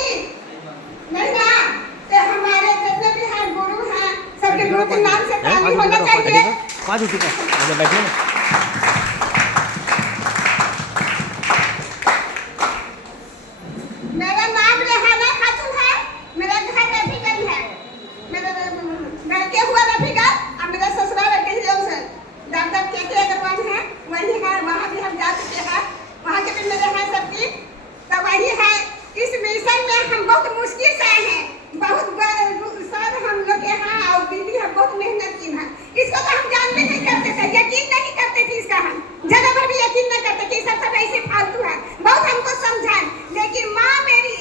की नहीं ना। तो हमारे जितने भी हैं गुरु हैं सबके गुरु के नाम से काम भी होना चाहिए। पाँच उठी का बैठिए ना। मेरा नाम रेहाना खातून है। मेरा घर रफीगंज है। मेरा के हुआ रफीगंज और मेरा ससुराल रफीगंज से डॉक्टर के अग्रवाल है वही है। वहाँ भी हम जा चुके हैं। वहाँ के भी मेरे हैं सबकी तो वही है। इस मिशन में हम बहुत मुश्किल से आए हैं। बहुत सर हम लोग यहाँ और दीदी हम बहुत मेहनत की है। इसको तो हम जान भी नहीं करते थे, यकीन नहीं करते थे इसका। हम जगह पर भी यकीन नहीं करते थे। सब ऐसे फालतू है। बहुत हमको समझाए लेकिन माँ मेरी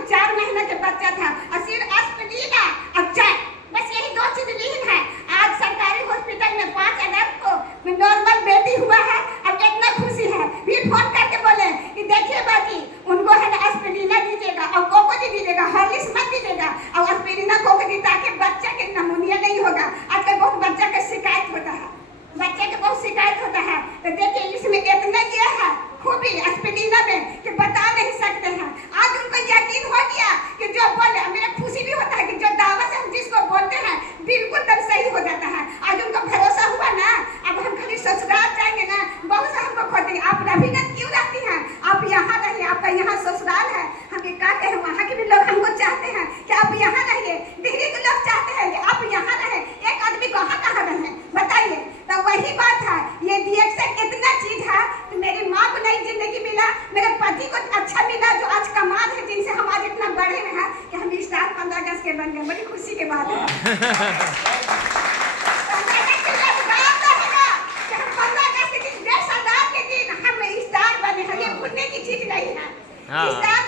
को 4 महीने के बच्चा था और सिर्फ एस्पिरिन और चाय, बस यही 2 चीज ली है। आज सरकारी हॉस्पिटल में 5 अगस्त को नॉर्मल बेबी हुआ है और कितना खुशी है। फिर फोन करके बोले कि देखिए बाजी उनको है ना एस्पिरिन दीजिएगा और कोको दी दीजिएगा, हॉर्लिक्स मत दीजिएगा और एस्पिरिन कोको दी ताकि बच्चा के नमूनिया नहीं होगा। आजकल बहुत बच्चा का शिकायत होता है, बच्चे के बहुत शिकायत होता है। तो देखिए इसमें इतना ये है खूबी एस्पिरिन में कि बता नहीं सकते हैं। आज उनको यकीन हो गया कि जो बोले, मेरा खुशी भी होता है कि जो दावा से हम जिसको बोलते हैं बिल्कुल तब सही हो जाता है। आज उनको भरोसा हुआ ना, अब हम खाली ससुराल जाएंगे ना, बहुत से हमको खोते हैं। आप रविगंज क्यों रहती हैं? आप यहाँ रहिए, आपका यहाँ ससुराल है। हम ये कहते हैं, वहाँ के भी लोग हमको चाहते हैं कि आप यहाँ रहिए, दिल्ली के लोग चाहते हैं कि आप यहाँ रहे। एक आदमी कहाँ रहे बताइए? तो वही बात है, ये रिएक्शन कितना चीज है। तो मेरी माँ को नई जिंदगी मिला, मेरे पति को अच्छा मिला जो आज कमाल है, जिनसे हम आज इतना बड़े हैं कि हम स्टार 15 अगस्त के बन गए। बड़ी खुशी की बात है। 15 अगस्त के लिए बात रहेगा कि हम 15 अगस्त के दिन, देश आजाद के दिन हम स्टार बने हैं। ये भूलने की चीज नहीं है। हाँ। स्टार